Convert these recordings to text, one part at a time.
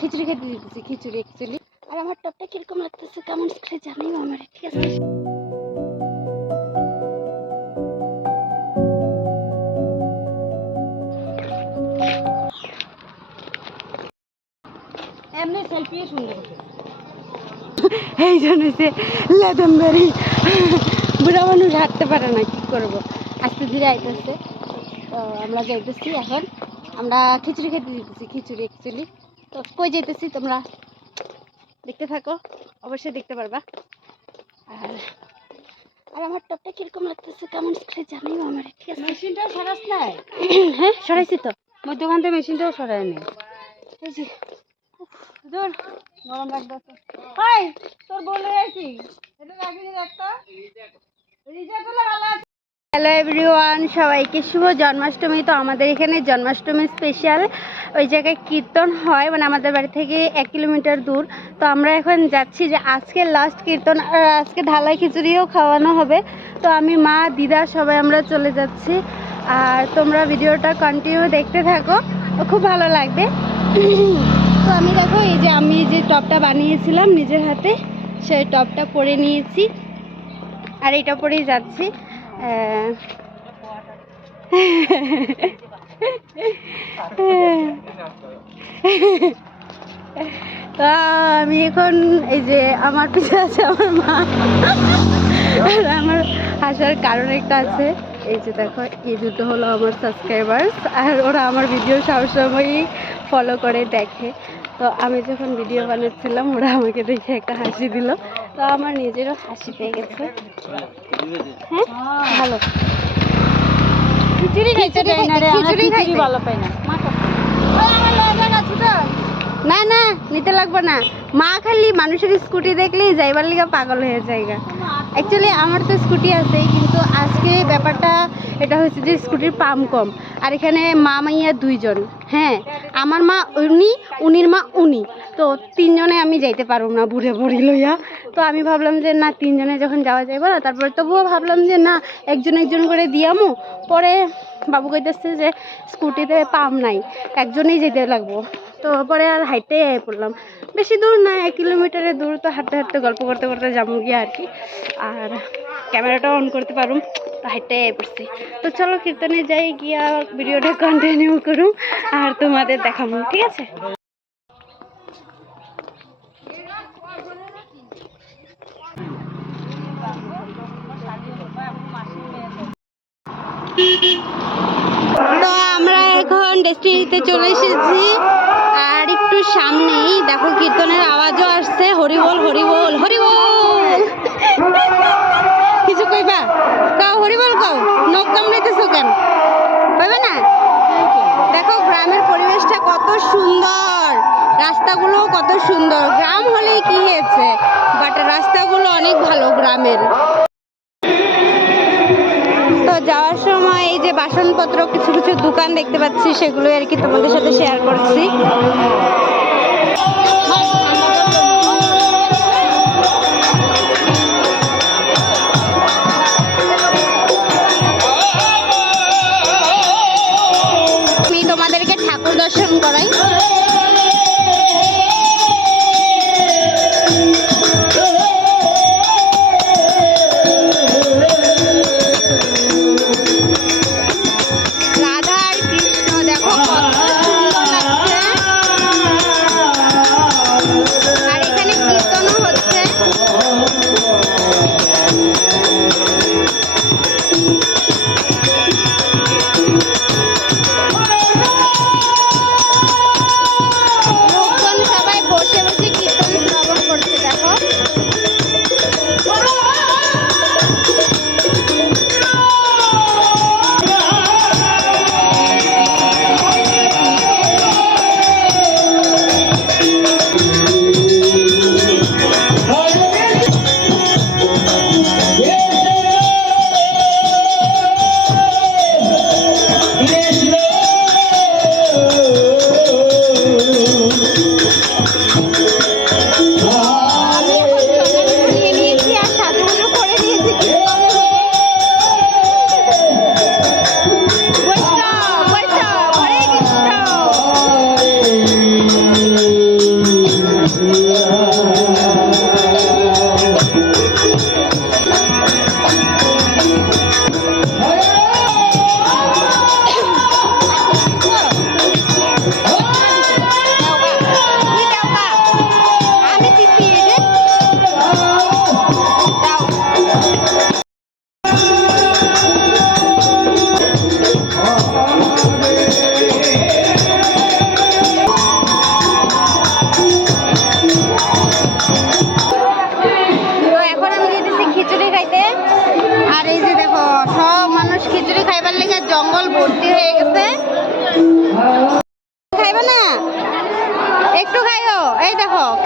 খিচুড়ি খেতে দিতেছি, খিচুড়ি অ্যাকচুয়ালি আর আমার টপটা কীরকম লাগতেছে কেমন করে জানাইও আমার, ঠিক আছে? এমনি সেলফি সুন্দর এই জন্য যে লেদমবাড়ি বুড়া মানুষ হাঁটতে পারে না, কি করব? আস্তে ধীরে আইতেছে। তো আমরা যাইতেছি এখন। আমরা খিচুড়ি খেতে দিতেছি খিচুড়ি অ্যাকচুয়ালি তো কই যেতেছি তোমরা? দেখতে থাকো অবশ্যই দেখতে পারবা। আর আর আমার টপটা কীরকম লাগতেছে কেমন করে জানাইও আমার ঠিক আছে? মেশিনটাও সরাস নাই? হ্যাঁ সরাইছি তো। মধ্যখান থেকে মেশিনটাও সরায় নেই। এই যে গরম লাগবে হাই তোর বলে এটা একটা। রিজার্ভ ভালো আছে। হ্যালো এভরিওয়ান সবাইকে শুভ জন্মাষ্টমী। তো আমাদের এখানে জন্মাষ্টমী স্পেশাল ওই জায়গায় কীর্তন হয় মানে আমাদের বাড়ি থেকে এক কিলোমিটার দূর। তো আমরা এখন যাচ্ছি যে আজকে লাস্ট কীর্তন, আর আজকে ঢালাই খিচুড়িও খাওয়ানো হবে। তো আমি, মা, দিদা সবাই আমরা চলে যাচ্ছি। আর তোমরা ভিডিওটা কন্টিনিউ দেখতে থাকো খুব ভালো লাগবে। তো আমি দেখো, এই যে আমি যে টপটা বানিয়েছিলাম নিজের হাতে, সেই টপটা পরে নিয়েছি। আর এটা পরেই যাচ্ছি। তা আমি এখন এই যে আমার পিছনে আছে আমার মা। আমার হাসার কারণ একটা আছে। এই যে দেখো, এই দুটো হলো আমার সাবস্ক্রাইবার্স আর ওরা আমার ভিডিও সবসময়ই ফলো করে, দেখে। তো আমি যখন ভিডিও বানাচ্ছিলাম, ওরা আমাকে দেখে একটা হাসি দিল। তো আমার নিজেরও হাসি পেয়ে গেছে। হ্যাঁ? ভালো। খিচুড়ি খাইতে খিচুড়ি চাই না রে আমরা খিচুড়ি খিচুড়ি ভালো পাই না। না না নিতে লাগবে না। মা খালি মানুষের স্কুটি দেখলেই যাইবার লিগা পাগল হয়ে যায়গা অ্যাকচুয়ালি আমার তো স্কুটি আছে কিন্তু আজকে ব্যাপারটা এটা হচ্ছে যে স্কুটির পাম কম। আর এখানে মা মাইয়া দুইজন। হ্যাঁ আমার মা উনি, উনির মা উনি। তো তিনজনে আমি যাইতে পারব না বুড়ে বুড়ি লইয়া। তো আমি ভাবলাম যে না, তিনজনে যখন যাওয়া যাইব না তারপরে তবুও ভাবলাম যে না, একজন একজন করে দিয়ামো পরে বাবু কইতেছে যে স্কুটিতে পাম নাই, একজনেই যেতে লাগবো। তো পরে আর হাইটে পড়লাম। বেশি দূর না, এক কিলোমিটারের দূর তো হাঁটতে হাঁটতে গল্প করতে করতে যাব গিয়ে আর কি। আর ক্যামেরাটা অন করতে পারুম, তো হাইটে পড়ছি। তো চলো কীর্তনে যাই, গিয়া ভিডিওটা কন্টিনিউ করুম, আর তোমাদের দেখাবো ঠিক আছে? তো আমরা এখন ডেস্টিনিতে চলে এসেছি, আর একটু সামনেই দেখো কীর্তনের আওয়াজও আসছে হরিবল হরিবল হরিবল কিছু কইবা কাও হরিবল কাও? নখ কামড়াইতেছো কেন? কইবা না? দেখো, গ্রামের পরিবেশটা কত সুন্দর। রাস্তাগুলো কত সুন্দর। গ্রাম হলেই কি হয়েছে? বাট রাস্তাগুলো অনেক ভালো গ্রামের। তো যাওয়ার সময় এই যে বাসনপত্র, কিছু কিছু দোকান দেখতে পাচ্ছি সেগুলো আর কি তোমাদের সাথে শেয়ার করছি।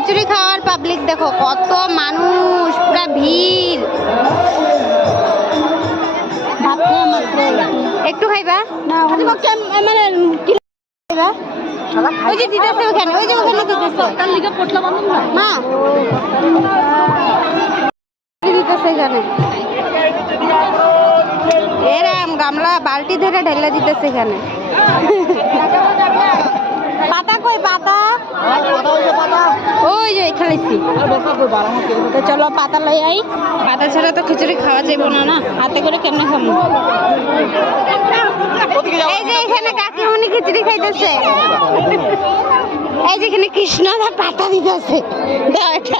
খিচুড়ি খাওয়ার পাবলিক দেখো কত মানুষ পুরা ভিড়। একটু খাইবা? আচ্ছা, মানে ওই যে দিতেছে ওখানে ওই যে ওখানে দিতেছে। তার লিগে পটলা বান্ধব না? মা। দিতেছে এখানে। এরাম গামলা বালতি ধরে ঢেলে দিতেছে এখানে। পাতা কই পাতা? ওই যে খেলেছি তো চলো পাতা লই আই। পাতা ছাড়া তো খিচুড়ি খাওয়া যাবে না না? হাতে করে কেমনে খাব? এই যে এখানে কাকিমণি খিচুড়ি খাইতেছে। এই যে এখানে কৃষ্ণ কৃষ্ণদা পাতা দিতেছে। দাও এটা।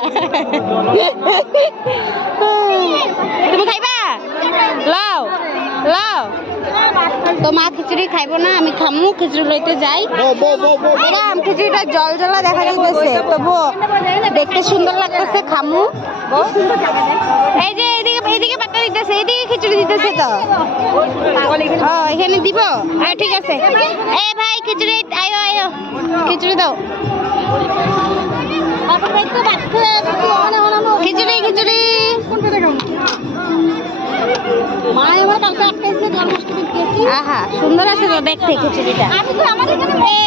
তুমি খাইবা? লাও লাও। তো মা খিচুড়ি খাইবো না আমি খামু খিচুড়ি লইতে যাই। এরাম খিচুড়িটা জল জলা দেখা যাইতেছে তবু দেখতে সুন্দর লাগতেছে খামু। এই যে এইদিকে এইদিকে পাতা দিতেছে এইদিকে খিচুড়ি দিতেছে তো। ও এখানে দিব। আর ঠিক আছে। এ ভাই খিচুড়ি আয়ো আয়ো খিচুড়ি দাও। খিচুড়ি খিচুড়ি। আহা, সুন্দর আছে তো দেখতে খিচুড়িটা।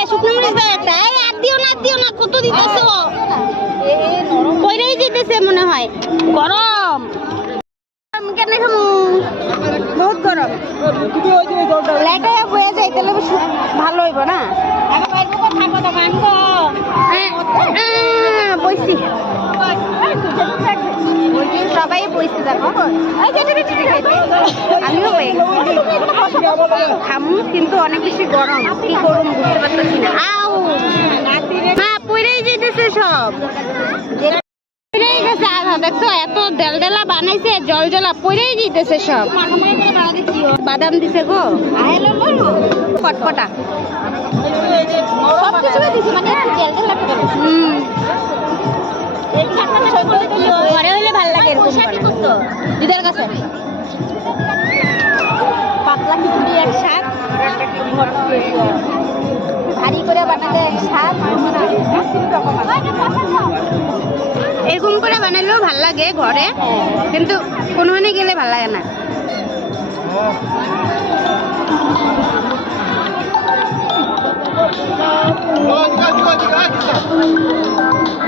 শুকনো মরিচ দাও এই, আর দিও না দিও না, কত দিতেছো? কইরেই দিতেছে মনে হয়। গরম। কেন খামু? বহুত গরম। লাইটা বয়ে যাই তাহলে ভালো হইব না। বইছি। সবাই বইছে দেখো। আমিও খামু কিন্তু অনেক বেশি গরম। কি গরম বুঝতে পারতেছি না। হ্যাঁ যেতেছে সব। পুইরেই গেছে আধা দেখছ এত দেলদেলা বানাইছে জল জলা পুইরেই যেতেছে সব। বাদাম দিছে গো। কটকটা। হুম। ঘরে। দিদার কাছে। পাতলা খিচুড়ি এক শাক। ভারী করে বানালে এক শাক। এরকম করে বানালেও ভালো লাগে ঘরে কিন্তু কোনোখানে গেলে ভালো লাগে না।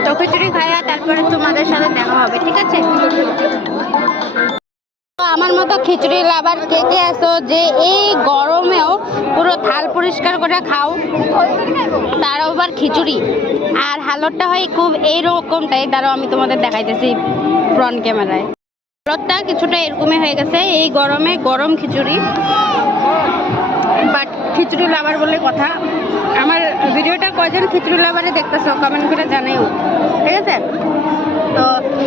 তো খিচুড়ি খাইয়া তারপরে তোমাদের সাথে দেখা হবে, ঠিক আছে? আমার মতো খিচুড়ি লাভার কে কে আছো যে এই গরমেও পুরো থাল পরিষ্কার করে খাও? তারও আবার খিচুড়ি। আর হালতটা হয় খুব এইরকমটাই তারও আমি তোমাদের দেখাইতেছি ফ্রন্ট ক্যামেরায় হালতটা কিছুটা এরকমই হয়ে গেছে, এই গরমে গরম খিচুড়ি। বাট খিচুড়ি লাভার বলে কথা। আমার ভিডিওটা কয়জন খিচুড়ি লাভারে দেখতেছো? কমেন্ট করে জানাইও। ঠিক আছে? তো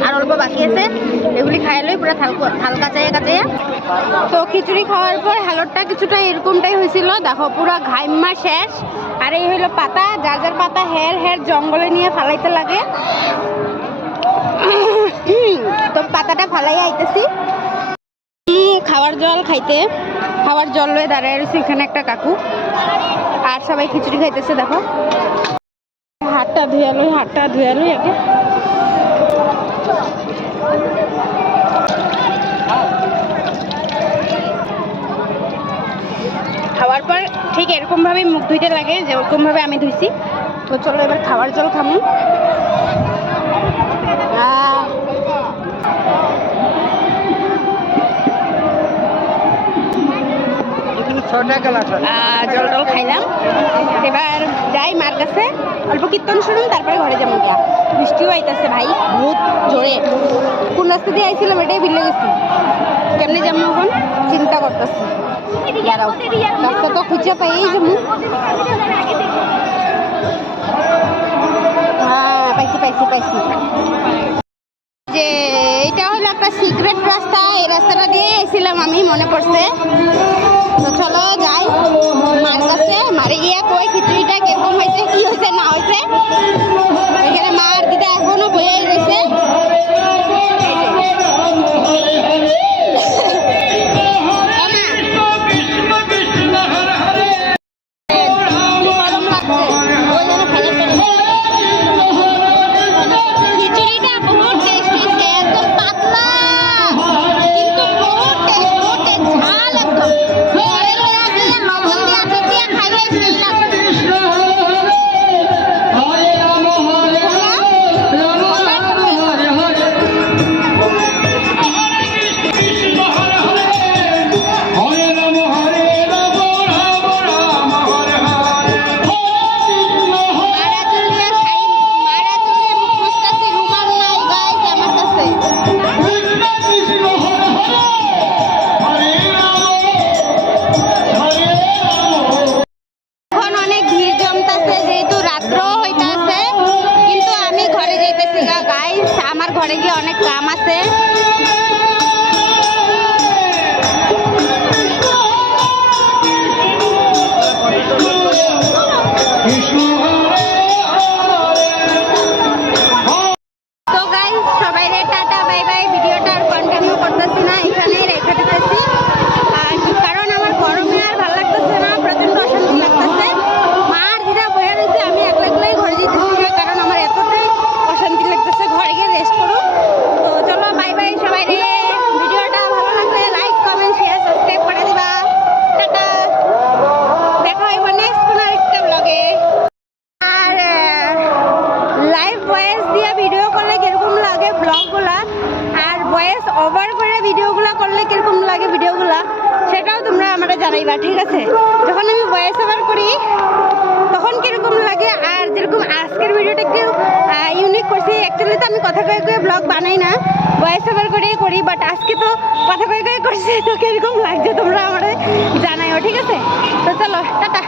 আর অল্প বাকি আছে, এগুলি খাই লই, পুরো থাল কাচাইয়া কাচাইয়া। তো খিচুড়ি খাওয়ার পর হালতটা কিছুটা এরকমটাই হয়েছিল। দেখো, পুরো ঘাইমা শেষ। আর এই হইল পাতা, যার যার পাতা হের হের জঙ্গলে নিয়ে ফালাইতে লাগে। তো পাতাটা ফালাই আইতেছি। খাওয়ার জল খাইতে। খাওয়ার জল লয়ে দাঁড়ায় রয়েছে এখানে একটা কাকু। আর সবাই খিচুড়ি খাইতেছে, দেখো। হাতটা ধুয়ে লই, হাতটা ধুয়ে আগে। খাওয়ার পর ঠিক এরকম ভাবে মুখ ধুইতে লাগে যে ওরকম ভাবে আমি ধুইছি। তো চলো এবার খাওয়ার জল খামু। জল টল খাইলাম। এবার যাই মার কাছে, অল্প কীর্তন শুনুন, তারপরে ঘরে যাব গিয়া। বৃষ্টিও আইতাছে ভাই, বহুত জোরে। কোন রাস্তা দিয়ে আইছিলাম, এটাই ভুলে গেছি। কেমনে যাব এখন? চিন্তা করতেছি। রাস্তা তো খুঁজে পাই যাব। হ্যাঁ পাইছি পাইছি পাইছি। যে একটা সিক্রেট রাস্তা, এই রাস্তাটা দিয়ে এসেছিলাম আমি, মনে পড়ছে। তো চলো যাই। মার কাছে, মারে গিয়ে কই, খিচুড়িটা কীরকম হয়েছে, কি হয়েছে, না হয়েছে। এখানে মার দিদা এখনও বয়ে রয়েছে। say ওভার করে ভিডিওগুলো করলে কীরকম লাগে ভিডিওগুলা সেটাও তোমরা আমরা জানাইবা, ঠিক আছে? যখন আমি ভয়েস ওভার করি, তখন কীরকম লাগে? আর যেরকম আজকের ভিডিওটা একটু ইউনিক করছি অ্যাকচুয়ালি তো আমি কথা কয়ে কয়ে ব্লগ বানাই না ভয়েস ওভার করেই করি বাট আজকে তো কথা কয়ে কয়ে করছি, তো কীরকম লাগছে তোমরা আমার জানাইও, ঠিক আছে? তো চলো, টাটা।